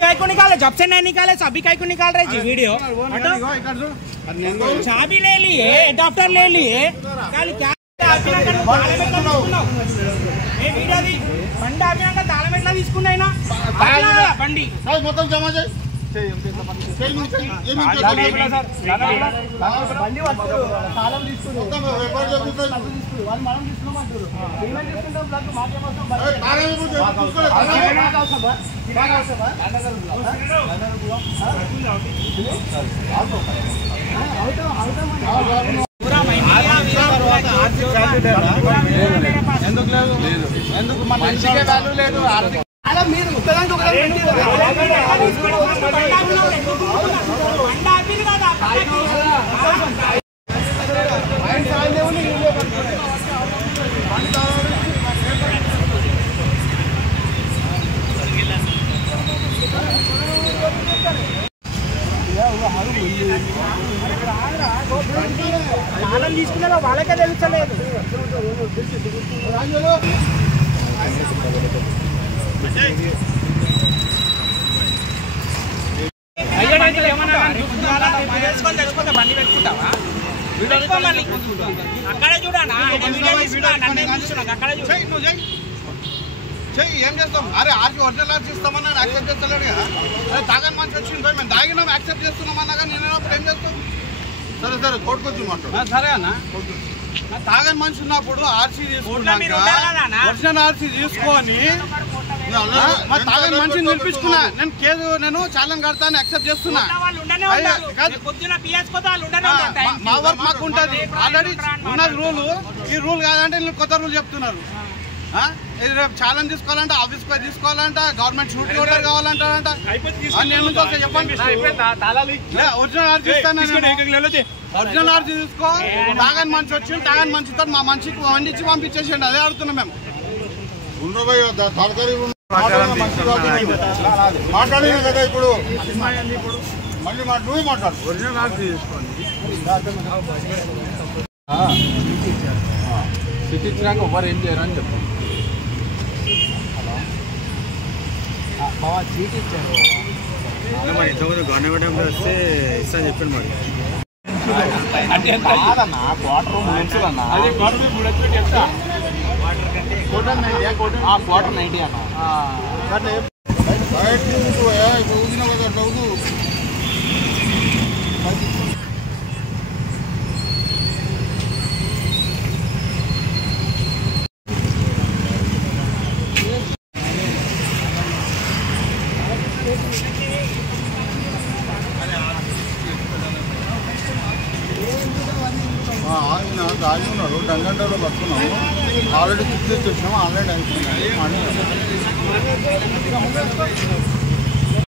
को निकाले, जब से नहीं निकाले सभी को निकाल रहे जी वीडियो। चाबी ले लिए, अडॉप्टर ले लिए, क्या బండి ఆపినాక తాళం ఎట్లా తీసుకున్నాయినా బండి మొత్తం జమ చేయి ఎందుకు మనిషికే వాల్యూ లేదు అలా మీరు ఒకదానికి తాళం తీసుకున్నా వాళ్ళకే తెలుస్తలేదు తెలుసుకుంటే బండి పెట్టుకుంటావా అక్కడే చూడనా అక్కడే చెయ్యి ఏం చేస్తాం అరే ఆర్కి ఒరిజినల్ ఆర్చి ఇస్తామన్నా యాక్సెప్ట్ చేస్తలేడు కదా అరే తాగని మంచి వచ్చింది మేము తాగినాం యాక్సెప్ట్ చేస్తున్నామన్నా కానీ నేనేప్పుడు ఏం చేస్తాం సరే సరే కోర్టుకు వచ్చి మాట్లాడు సరే అన్న తాగని మనిషి ఉన్నప్పుడు ఆర్సీ తీసుకున్నాక ఒరిజినల్ ఆర్సీ తీసుకొని తాగని మనిషిని నిలిపించుకున్నా నేను కేసు నేను ఛాలెంజ్ కడతాను యాక్సెప్ట్ చేస్తున్నా మా వర్క్ మాకు ఉంటుంది ఆల్రెడీ ఉన్నది రూల్ ఈ రూల్ కాదంటే నేను కొత్త రూల్ చెప్తున్నారు రేపు ఛాలెంజ్ తీసుకోవాలంటే ఆఫీస్ పై తీసుకోవాలంట గవర్నమెంట్ షూట్ ఆర్డర్ కావాలంటారంట చెప్పండి ఒరిజినల్ ఆర్జీ ఇస్తాను ఒరిజినల్ ఆర్జీ తీసుకో తాగని మనిషి వచ్చి తాగని మనిషితో మా మనిషికి వండించి పంపించేసేయండి అదే ఆడుతున్నాం మేము మాట్లాడినా కదా ఇప్పుడు మళ్ళీ నువ్వు మాట్లాడు ఒరిజినల్ ఆర్జీ తీసుకోండి సిటీ ఇచ్చినాక ఎవరు ఏం చేయరు అని చెప్పండి బాబా చీటీ ఇచ్చారు మరి ఇంతకుముందు గవర్నమెంట్ ఎంప్లాయ్ వస్తే ఇస్తాను చెప్పండి మరి క్వార్టర్ క్వార్టర్ 90 అన్న దాగి ఉన్నారు డంగంటలో పట్టుకున్నాము ఆల్రెడీ ఫిక్స్ చేసి వచ్చినాము ఆన్లైన్ అయిపోయినాయి